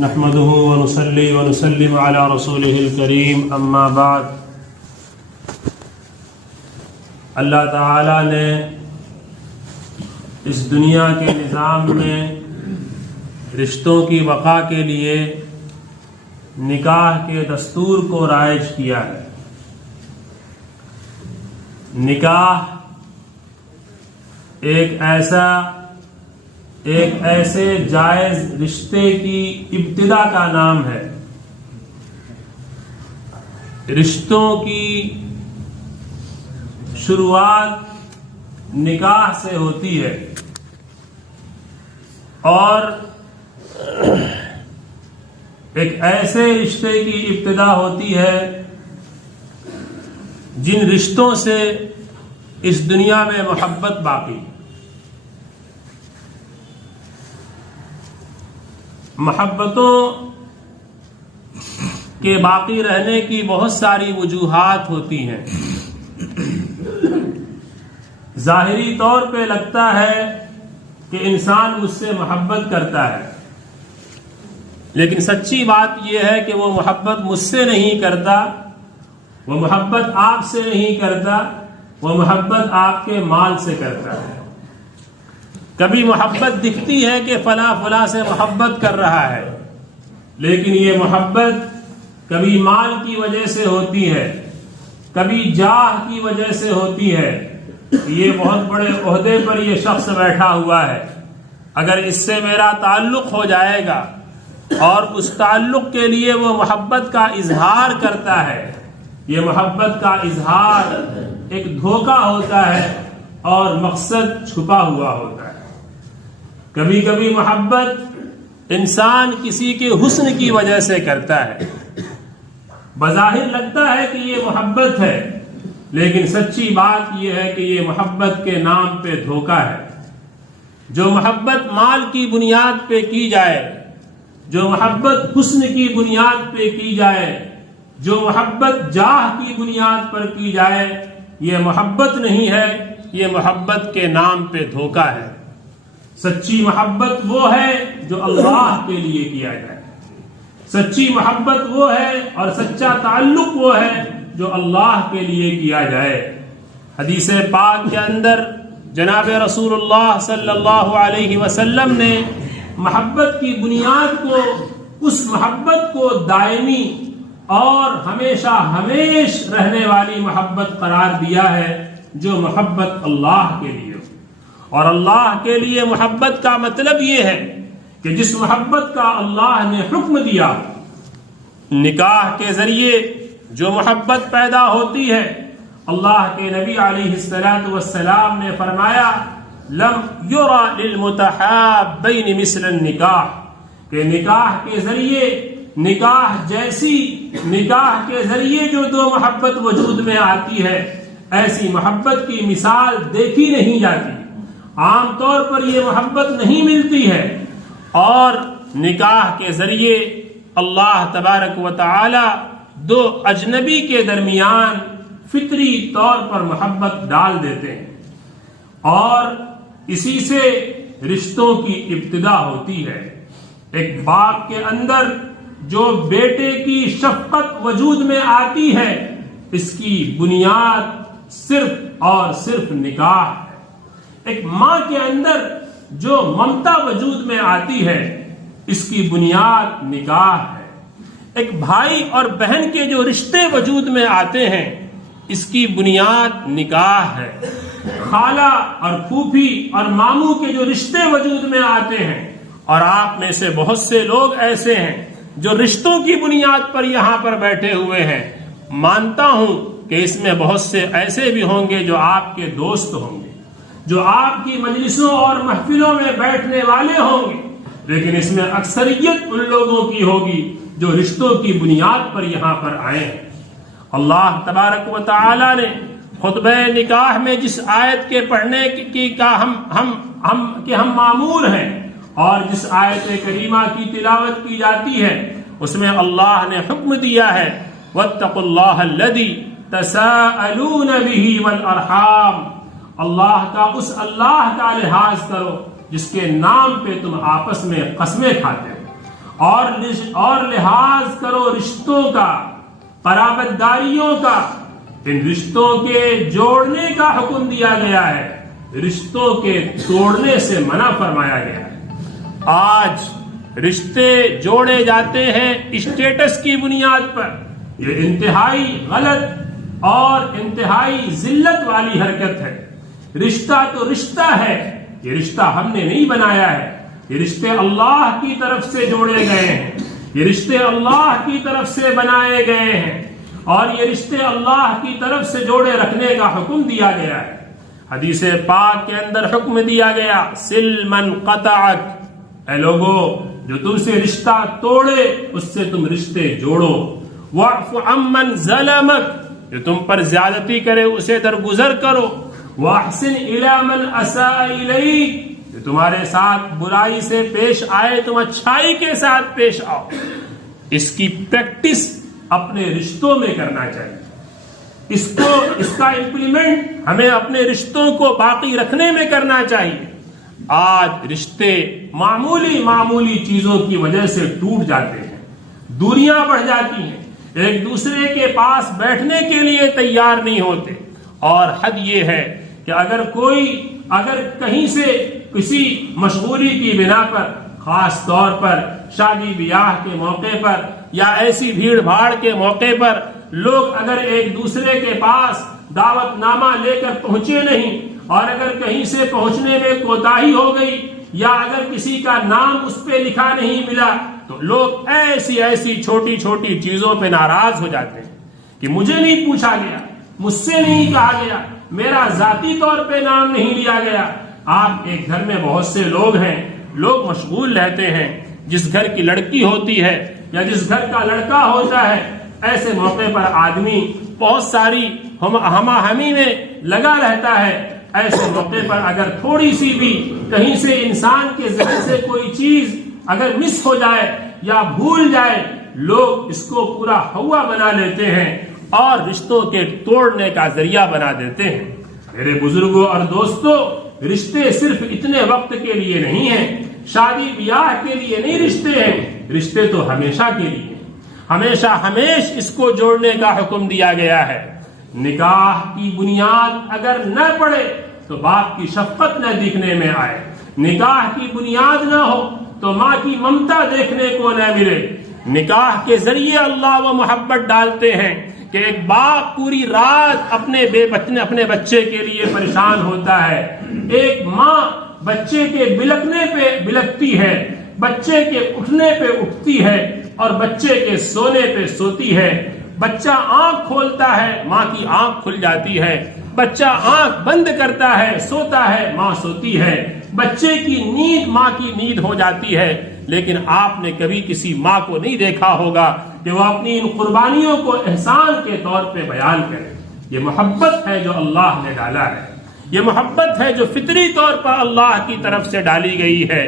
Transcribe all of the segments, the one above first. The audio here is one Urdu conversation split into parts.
نحمده ونصلي ونسلم على رسوله الكريم اما بعد. اللہ تعالیٰ نے اس دنیا کے نظام میں رشتوں کی بقا کے لیے نکاح کے دستور کو رائج کیا ہے. نکاح ایک ایسے جائز رشتے کی ابتدا کا نام ہے. رشتوں کی شروعات نکاح سے ہوتی ہے اور ایک ایسے رشتے کی ابتدا ہوتی ہے جن رشتوں سے اس دنیا میں محبت باقی. محبتوں کے باقی رہنے کی بہت ساری وجوہات ہوتی ہیں. ظاہری طور پہ لگتا ہے کہ انسان مجھ سے محبت کرتا ہے، لیکن سچی بات یہ ہے کہ وہ محبت مجھ سے نہیں کرتا، وہ محبت آپ سے نہیں کرتا، وہ محبت آپ کے مال سے کرتا ہے. کبھی محبت دکھتی ہے کہ فلاں فلاں سے محبت کر رہا ہے، لیکن یہ محبت کبھی مال کی وجہ سے ہوتی ہے، کبھی جاہ کی وجہ سے ہوتی ہے. یہ بہت بڑے عہدے پر یہ شخص بیٹھا ہوا ہے، اگر اس سے میرا تعلق ہو جائے گا، اور اس تعلق کے لیے وہ محبت کا اظہار کرتا ہے. یہ محبت کا اظہار ایک دھوکہ ہوتا ہے اور مقصد چھپا ہوا ہوتا ہے. کبھی کبھی محبت انسان کسی کے حسن کی وجہ سے کرتا ہے. بظاہر لگتا ہے کہ یہ محبت ہے، لیکن سچی بات یہ ہے کہ یہ محبت کے نام پہ دھوکہ ہے. جو محبت مال کی بنیاد پہ کی جائے، جو محبت حسن کی بنیاد پہ کی جائے، جو محبت جاہ کی بنیاد پر کی جائے، یہ محبت نہیں ہے، یہ محبت کے نام پہ دھوکہ ہے. سچی محبت وہ ہے جو اللہ کے لیے کیا جائے. سچی محبت وہ ہے اور سچا تعلق وہ ہے جو اللہ کے لیے کیا جائے. حدیث پاک کے اندر جناب رسول اللہ صلی اللہ علیہ وسلم نے محبت کی بنیاد کو، اس محبت کو دائمی اور ہمیشہ ہمیش رہنے والی محبت قرار دیا ہے جو محبت اللہ کے لیے. اور اللہ کے لیے محبت کا مطلب یہ ہے کہ جس محبت کا اللہ نے حکم دیا، نکاح کے ذریعے جو محبت پیدا ہوتی ہے. اللہ کے نبی علیہ الصلوۃ والسلام نے فرمایا لم یرا للمتحابین مثل النکاح، کہ نکاح کے ذریعے، نکاح جیسی، نکاح کے ذریعے جو دو محبت وجود میں آتی ہے، ایسی محبت کی مثال دیکھی نہیں جاتی. عام طور پر یہ محبت نہیں ملتی ہے. اور نکاح کے ذریعے اللہ تبارک و تعالی دو اجنبی کے درمیان فطری طور پر محبت ڈال دیتے ہیں، اور اسی سے رشتوں کی ابتدا ہوتی ہے. ایک باپ کے اندر جو بیٹے کی شفقت وجود میں آتی ہے، اس کی بنیاد صرف اور صرف نکاح ہے. ایک ماں کے اندر جو ممتا وجود میں آتی ہے، اس کی بنیاد نکاح ہے. ایک بھائی اور بہن کے جو رشتے وجود میں آتے ہیں، اس کی بنیاد نکاح ہے. خالہ اور پھوپھی اور ماموں کے جو رشتے وجود میں آتے ہیں، اور آپ میں سے بہت سے لوگ ایسے ہیں جو رشتوں کی بنیاد پر یہاں پر بیٹھے ہوئے ہیں. مانتا ہوں کہ اس میں بہت سے ایسے بھی ہوں گے جو آپ کے دوست ہوں گے، جو آپ کی مجلسوں اور محفلوں میں بیٹھنے والے ہوں گے، لیکن اس میں اکثریت ان لوگوں کی ہوگی جو رشتوں کی بنیاد پر یہاں پر آئے ہیں. اللہ تبارک و تعالی نے خطبہ نکاح میں جس آیت کے پڑھنے کی کا ہم مامور ہیں، اور جس آیت کریمہ کی تلاوت کی جاتی ہے، اس میں اللہ نے حکم دیا ہے وَاتَّقُوا اللَّهَ الَّذِي تَسَاءَلُونَ بِهِ وَالْأَرْحَامَ، اس اللہ کا لحاظ کرو جس کے نام پہ تم آپس میں قسمیں کھاتے ہو. اور لحاظ کرو رشتوں کا، قرابت داریوں کا۔ ان رشتوں کے جوڑنے کا حکم دیا گیا ہے، رشتوں کے توڑنے سے منع فرمایا گیا ہے۔ آج رشتے جوڑے جاتے ہیں اسٹیٹس کی بنیاد پر، یہ انتہائی غلط اور انتہائی ذلت والی حرکت ہے۔ رشتہ تو رشتہ ہے، یہ رشتہ ہم نے نہیں بنایا ہے، یہ رشتے اللہ کی طرف سے جوڑے گئے ہیں، یہ رشتے اللہ کی طرف سے بنائے گئے ہیں، اور یہ رشتے اللہ کی طرف سے جوڑے رکھنے کا حکم دیا گیا ہے۔ حدیث پاک کے اندر حکم دیا گیا، سل من قطعک، اے لوگو جو تم سے رشتہ توڑے اس سے تم رشتے جوڑو، واعف عمن ظلمک، جو تم پر زیادتی کرے اسے درگزر کرو، واحسن الی من اساء الیک، جو تمہارے ساتھ برائی سے پیش آئے تم اچھائی کے ساتھ پیش آؤ۔ اس کی پریکٹس اپنے رشتوں میں کرنا چاہیے، اس کا امپلیمنٹ ہمیں اپنے رشتوں کو باقی رکھنے میں کرنا چاہیے۔ آج رشتے معمولی چیزوں کی وجہ سے ٹوٹ جاتے ہیں، دوریاں بڑھ جاتی ہیں، ایک دوسرے کے پاس بیٹھنے کے لیے تیار نہیں ہوتے، اور حد یہ ہے کہ اگر کہیں سے کسی مشغولی کی بنا پر، خاص طور پر شادی بیاہ کے موقع پر یا ایسی بھیڑ بھاڑ کے موقع پر، لوگ اگر ایک دوسرے کے پاس دعوت نامہ لے کر پہنچے نہیں، اور اگر کہیں سے پہنچنے میں کوتاہی ہو گئی یا اگر کسی کا نام اس پہ لکھا نہیں ملا، تو لوگ ایسی چھوٹی چھوٹی چیزوں پہ ناراض ہو جاتے ہیں کہ مجھے نہیں پوچھا گیا، مجھ سے نہیں کہا گیا، میرا ذاتی طور پہ نام نہیں لیا گیا۔ آپ ایک گھر میں بہت سے لوگ ہیں، لوگ مشغول رہتے ہیں، جس گھر کی لڑکی ہوتی ہے یا جس گھر کا لڑکا ہوتا ہے، ایسے موقع پر آدمی بہت ساری ہم آہنگی میں لگا رہتا ہے۔ ایسے موقع پر اگر تھوڑی سی بھی کہیں سے انسان کے ذہن سے کوئی چیز اگر مس ہو جائے یا بھول جائے، لوگ اس کو پورا ہوا بنا لیتے ہیں اور رشتوں کے توڑنے کا ذریعہ بنا دیتے ہیں۔ میرے بزرگوں اور دوستوں، رشتے صرف اتنے وقت کے لیے نہیں ہیں، شادی بیاہ کے لیے نہیں رشتے ہیں، رشتے تو ہمیشہ کے لیے ہیں، ہمیشہ اس کو جوڑنے کا حکم دیا گیا ہے۔ نکاح کی بنیاد اگر نہ پڑے تو باپ کی شفقت نہ دیکھنے میں آئے، نکاح کی بنیاد نہ ہو تو ماں کی ممتا دیکھنے کو نہ ملے۔ نکاح کے ذریعے اللہ وہ محبت ڈالتے ہیں کہ ایک باپ پوری رات اپنے بچے کے لیے پریشان ہوتا ہے، ایک ماں بچے کے بلکنے پہ بلکتی ہے، بچے کے اٹھنے پہ اٹھتی ہے اور بچے کے سونے پہ سوتی ہے۔ بچہ آنکھ کھولتا ہے، ماں کی آنکھ کھل جاتی ہے، بچہ آنکھ بند کرتا ہے، سوتا ہے، ماں سوتی ہے، بچے کی نیند ماں کی نیند ہو جاتی ہے۔ لیکن آپ نے کبھی کسی ماں کو نہیں دیکھا ہوگا کہ وہ اپنی ان قربانیوں کو احسان کے طور پہ بیان کرے۔ یہ محبت ہے جو اللہ نے ڈالا ہے، یہ محبت ہے جو فطری طور پر اللہ کی طرف سے ڈالی گئی ہے۔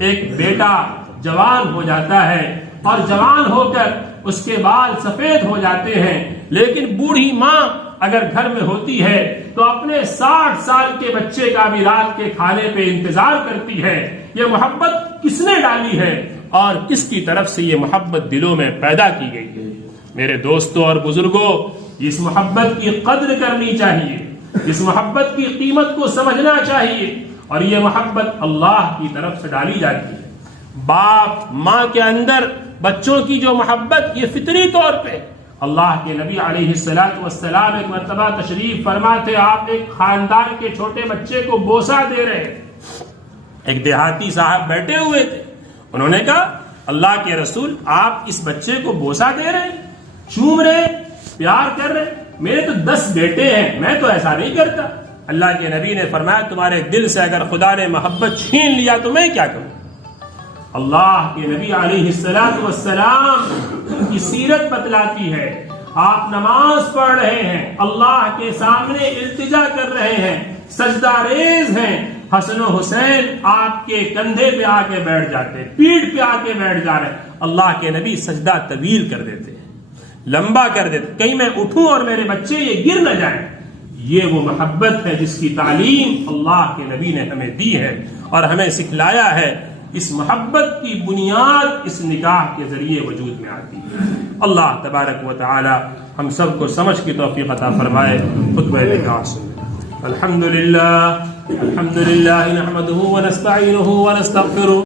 ایک بیٹا جوان ہو جاتا ہے اور جوان ہو کر اس کے بال سفید ہو جاتے ہیں، لیکن بوڑھی ماں اگر گھر میں ہوتی ہے تو اپنے 60 سال کے بچے کا بھی رات کے کھانے پہ انتظار کرتی ہے۔ یہ محبت کس نے ڈالی ہے اور کس کی طرف سے یہ محبت دلوں میں پیدا کی گئی ہے؟ میرے دوستوں اور بزرگوں، اس محبت کی قدر کرنی چاہیے، اس محبت کی قیمت کو سمجھنا چاہیے، اور یہ محبت اللہ کی طرف سے ڈالی جاتی ہے۔ باپ ماں کے اندر بچوں کی جو محبت، یہ فطری طور پہ، اللہ کے نبی علیہ السلام ایک مرتبہ تشریف فرما تھے، آپ ایک خاندان کے چھوٹے بچے کو بوسہ دے رہے ہیں۔ ایک دیہاتی صاحب بیٹھے ہوئے تھے، انہوں نے کہا اللہ کے رسول آپ اس بچے کو بوسہ دے رہے ہیں، چوم رہے، پیار کر رہے، میرے تو 10 بیٹے ہیں، میں تو ایسا نہیں کرتا۔ اللہ کے نبی نے فرمایا تمہارے دل سے اگر خدا نے محبت چھین لیا تو میں کیا کروں؟ اللہ کے نبی علیہ السلام کی سیرت بتلاتی ہے، آپ نماز پڑھ رہے ہیں، اللہ کے سامنے التجا کر رہے ہیں، سجدہ ریز ہیں، حسن و حسین آپ کے کندھے پہ آ کے بیٹھ جاتے، پیٹھ پہ آ کے بیٹھ جا رہے، اللہ کے نبی سجدہ طویل کر دیتے ہیں، لمبا کر دیتے، کہیں میں اٹھوں اور میرے بچے یہ گر نہ جائیں۔ یہ وہ محبت ہے جس کی تعلیم اللہ کے نبی نے ہمیں دی ہے اور ہمیں سکھلایا ہے۔ اس محبت کی بنیاد اس نکاح کے ذریعے وجود میں آتی ہے۔ اللہ تبارک و تعالی ہم سب کو سمجھ کی توفیق عطا فرمائے۔ خطبہ نکاح سنیں۔ الحمدللہ نحمدہ ونستعینہ ونستغفرہ